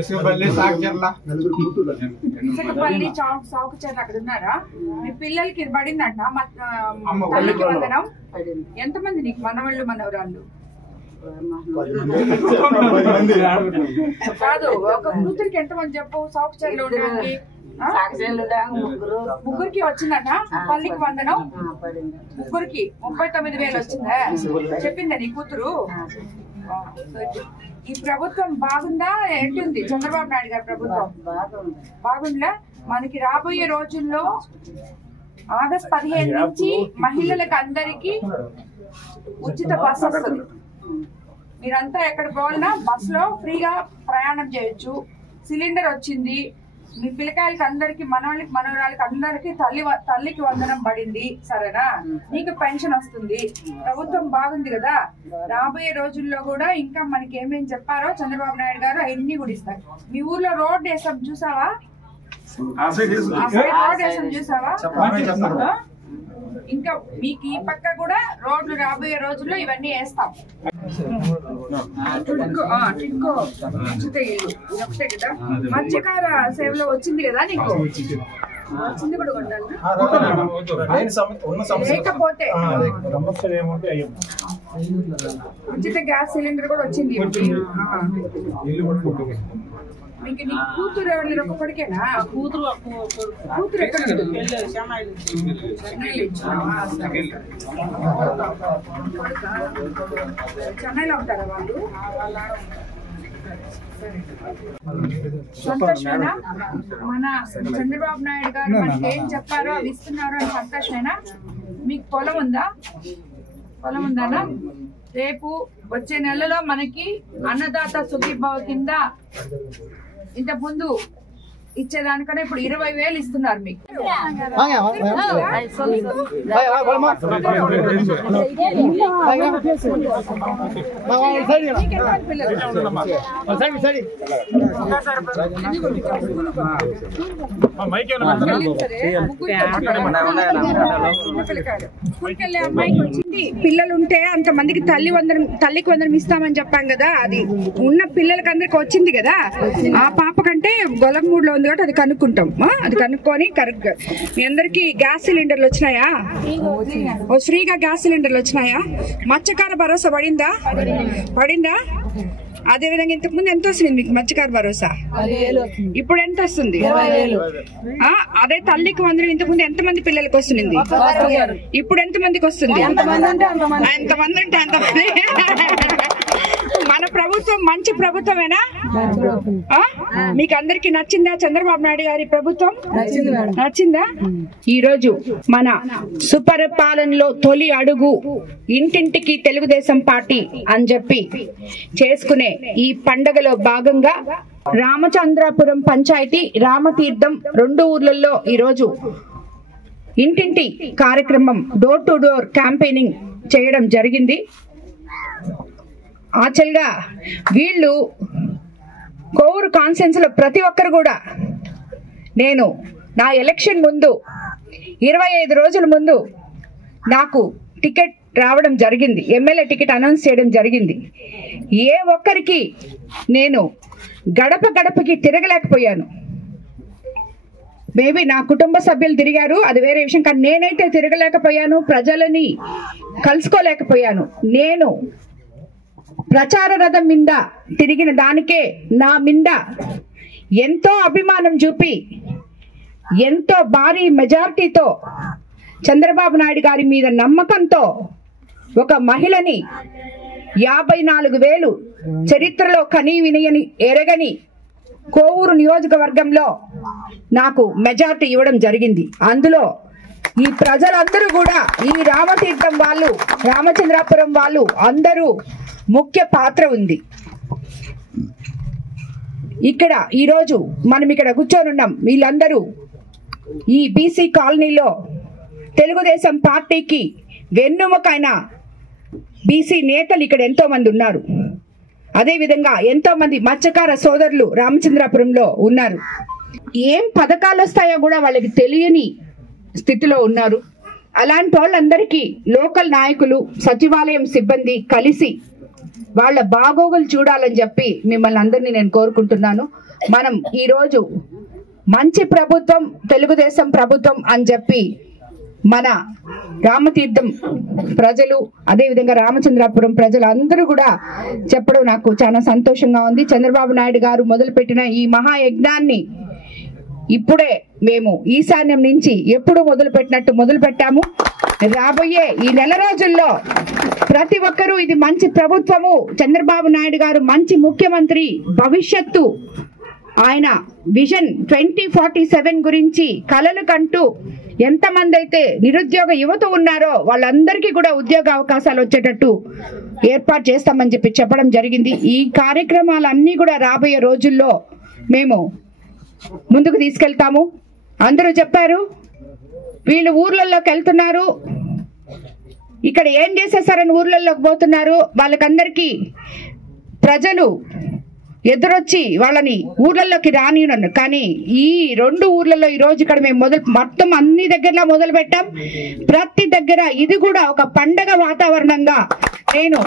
ఇసుకపల్లి సాకుచర్ల అక్కడ ఉన్నారా? మీ పిల్లలకి పడిందంట తల్లికి వందనం. ఎంతమంది నీకు మనవాళ్ళు మనవరాళ్ళు? కాదు, ఒక కూతురికి ఎంతమంది చెప్పు సాకుచర్లు ఉండడానికి? ముగ్గురికి వచ్చిందట తల్లికి వందనం. ముగ్గురికి 39,000 వచ్చిందా? చెప్పిందా నీ కూతురు? ఈ ప్రభుత్వం బాగుందా? ఏంటుంది చంద్రబాబు నాయుడు గారి ప్రభుత్వం? బాగుందా? మనకి రాబోయే రోజుల్లో ఆగస్టు 15 నుంచి మహిళలకు అందరికి ఉచిత బస్ వస్తుంది. మీరంతా ఎక్కడ పోవాలన్నా బస్ లో ఫ్రీగా ప్రయాణం చేయొచ్చు. సిలిండర్ వచ్చింది. మీ పిల్లకాయలకి అందరికి మనవాళ్ళకి మనవరాళ్ళకి అందరికి తల్లికి వందనం పడింది. సరేనా? నీకు పెన్షన్ వస్తుంది. ప్రభుత్వం బాగుంది కదా. రాబోయే రోజుల్లో కూడా ఇంకా మనకి ఏమేమి చెప్పారో చంద్రబాబు నాయుడు గారు అవన్నీ కూడా ఇస్తారు. మీ ఊర్లో రోడ్ వేసాం చూసావా? రోడ్ వేసాం చూసావా? ఇంకా మీకు ఈ పక్క కూడా రోడ్లు రాబోయే రోజుల్లో ఇవన్నీ వేస్తాం. మత్స్యకార సేవలో వచ్చింది కదా నీకు? వచ్చింది కూడా లేకపోతే ఉచిత గ్యాస్ సిలిండర్ కూడా వచ్చింది. మీకు నీ కూతురు ఎవరు? ఒక్కడికేనా కూతురు? కూతురు ఎక్కడ? చెన్నైలో ఉంటారా వాళ్ళు? సంతోషమేనా? మన చంద్రబాబు నాయుడు గారు మనకి ఏం చెప్పారో అవి ఇస్తున్నారో అని సంతోషమేనా? మీకు పొలం ఉందా? పొలం ఉందా? రేపు వచ్చే నెలలో మనకి అన్నదాత సుఖీభావ కింద ఇంత ముందు ఇచ్చేదానికన్నా ఇప్పుడు 20,000 ఇస్తున్నారు మీకు. స్కూల్కెళ్ళే అమ్మాయికి వచ్చింది. పిల్లలుంటే అంతమందికి తల్లికి వందనం ఇస్తామని చెప్పాం కదా. అది ఉన్న పిల్లలకి అందరికి వచ్చింది కదా. ఆ పాప కంటే గొలగమూడులో ఉంది కాబట్టి అది కనుక్కుంటాం. అది కనుక్కొని కరెక్ట్. మీ అందరికి గ్యాస్ సిలిండర్లు వచ్చినాయా? ఫ్రీగా గ్యాస్ సిలిండర్లు వచ్చినాయా? మత్స్యకార భరోసా పడిందా? అదే విధంగా ఇంతకు ముందు ఎంత వస్తుంది మీకు మత్స్యకార భరోసా? ఇప్పుడు ఎంత వస్తుంది? అదే తల్లికి వందనం ఇంతకు ముందు ఎంతమంది పిల్లలకి వస్తుంది? ఇప్పుడు ఎంతమందికి వస్తుంది? ఎంతమంది ఉంటే అంతమంది. మన ప్రభుత్వం మంచి ప్రభుత్వమేనా? మీకు అందరికి నచ్చిందా చంద్రబాబు నాయుడు గారి ప్రభుత్వం? నచ్చిందా? ఈ రోజు మన సుపరిపాలనలో తొలి అడుగు ఇంటింటికి తెలుగుదేశం పార్టీ అని చెప్పి చేసుకునే ఈ పండగలో భాగంగా రామచంద్రాపురం పంచాయతీ రామతీర్థం 2 ఊర్లలో ఈరోజు ఇంటింటి కార్యక్రమం డోర్ టు డోర్ క్యాంపెయినింగ్ చేయడం జరిగింది. యాక్చువల్గా వీళ్ళు కోవూరు కాన్స్టిట్యుయెన్సీ లో ప్రతి ఒక్కరు కూడా నేను నా ఎలక్షన్ ముందు 25 రోజుల ముందు నాకు టికెట్ రావడం జరిగింది. ఎమ్మెల్యే టికెట్ అనౌన్స్ చేయడం జరిగింది. ఏ ఒక్కరికి నేను గడప గడపకి తిరగలేకపోయాను. మేబీ నా కుటుంబ సభ్యులు తిరిగారు, అది వేరే విషయం. కానీ నేనైతే తిరగలేకపోయాను, ప్రజలని కలుసుకోలేకపోయాను. నేను ప్రచార రథం మీద తిరిగిన దానికే నా మీద ఎంతో అభిమానం చూపి ఎంతో భారీ మెజారిటీతో చంద్రబాబు నాయుడు గారి మీద నమ్మకంతో ఒక మహిళని 54,000 చరిత్రలో కని వినయని ఎరగని కోవూరు నియోజకవర్గంలో నాకు మెజారిటీ ఇవ్వడం జరిగింది. అందులో ఈ ప్రజలందరూ కూడా ఈ రామతీర్థం వాళ్ళు, రామచంద్రాపురం వాళ్ళు అందరూ ముఖ్య పాత్ర ఉంది. ఇక్కడ ఈరోజు మనం ఇక్కడ కూర్చొని ఉన్నాం. వీళ్ళందరూ ఈ బీసీ కాలనీలో తెలుగుదేశం పార్టీకి వెన్నుముకైన బీసీ నేతలు ఇక్కడ ఎంతో మంది ఉన్నారు. అదేవిధంగా ఎంతో మంది మత్స్యకార సోదరులు రామచంద్రాపురంలో ఉన్నారు. ఏం పథకాలు వస్తాయో కూడా వాళ్ళకి తెలియని స్థితిలో ఉన్నారు. అలాంటి వాళ్ళందరికీ లోకల్ నాయకులు, సచివాలయం సిబ్బంది కలిసి వాళ్ళ బాగోగులు చూడాలని చెప్పి మిమ్మల్ని అందరినీ నేను కోరుకుంటున్నాను. మనం ఈరోజు మంచి ప్రభుత్వం, తెలుగుదేశం ప్రభుత్వం అని చెప్పి మన రామతీర్థం ప్రజలు, అదేవిధంగా రామచంద్రాపురం ప్రజలు అందరూ కూడా చెప్పడం నాకు చాలా సంతోషంగా ఉంది. చంద్రబాబు నాయుడు గారు మొదలుపెట్టిన ఈ మహాయజ్ఞాన్ని ఇప్పుడే మేము ఈశాన్యం నుంచి ఎప్పుడు మొదలుపెట్టినట్టు మొదలు పెట్టాము. రాబోయే ఈ నెల రోజుల్లో ప్రతి ఒక్కరూ ఇది మంచి ప్రభుత్వము, చంద్రబాబు నాయుడు గారు మంచి ముఖ్యమంత్రి, భవిష్యత్తు ఆయన విజన్ 2047 గురించి కలలు కంటూ ఎంతమంది అయితే నిరుద్యోగ యువత ఉన్నారో వాళ్ళందరికీ కూడా ఉద్యోగ అవకాశాలు వచ్చేటట్టు ఏర్పాటు చేస్తామని చెప్పి చెప్పడం జరిగింది. ఈ కార్యక్రమాలన్నీ కూడా రాబోయే రోజుల్లో మేము ముందుకు తీసుకెళ్తాము. అందరూ చెప్పారు వీళ్ళు ఊర్లలోకి వెళ్తున్నారు, ఇక్కడ ఏం చేసేసారని ఊర్లలోకి పోతున్నారు. వాళ్ళకందరికీ ప్రజలు ఎదురొచ్చి వాళ్ళని ఊర్లలోకి రానియను. కానీ ఈ 2 ఊర్లలో ఈ రోజు ఇక్కడ మేము మొత్తం అన్ని దగ్గరలా మొదలు పెట్టాం. ప్రతి దగ్గర ఇది కూడా ఒక పండగ వాతావరణంగా నేను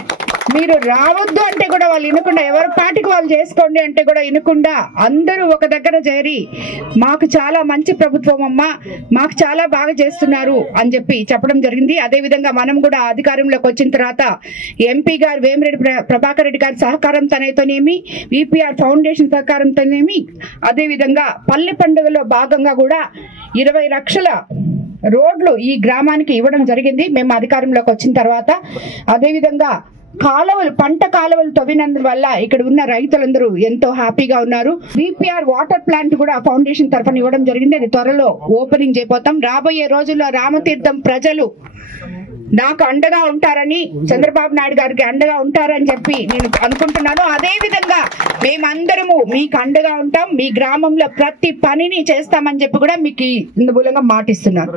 మీరు రావద్దు అంటే కూడా వాళ్ళు వినకుండా, ఎవరి పాటికి వాళ్ళు చేసుకోండి అంటే కూడా వినకుండా అందరూ ఒక దగ్గర చేరి మాకు చాలా మంచి ప్రభుత్వం అమ్మా, మాకు చాలా బాగా చేస్తున్నారు అని చెప్పి చెప్పడం జరిగింది. అదేవిధంగా మనం కూడా అధికారంలోకి వచ్చిన తర్వాత ఎంపీ గారు వేమిరెడ్డి ప్రభాకర్ రెడ్డి గారి సహకారంతోనేమి, విపిఆర్ ఫౌండేషన్ సహకారంతోనేమి, అదేవిధంగా పల్లె పండుగలో భాగంగా కూడా 20 లక్షల రోడ్లు ఈ గ్రామానికి ఇవ్వడం జరిగింది మేము అధికారంలోకి వచ్చిన తర్వాత. అదేవిధంగా కాలువలు, పంట కాలువలు తవ్వినందువల్ల ఇక్కడ ఉన్న రైతులందరూ ఎంతో హ్యాపీగా ఉన్నారు. విపిఆర్ వాటర్ ప్లాంట్ కూడా ఫౌండేషన్ తరఫున ఇవ్వడం జరిగింది. అది త్వరలో ఓపెనింగ్ చేయబోతాం. రాబోయే రోజుల్లో రామతీర్థం ప్రజలు నాకు అండగా ఉంటారని, చంద్రబాబు నాయుడు గారికి అండగా ఉంటారని చెప్పి నేను అనుకుంటున్నాను. అదే విధంగా మేమందరము మీకు అండగా ఉంటాం, మీ గ్రామంలో ప్రతి పనిని చేస్తామని చెప్పి కూడా మీకు ఇందు మూలంగా మాటిస్తున్నాను.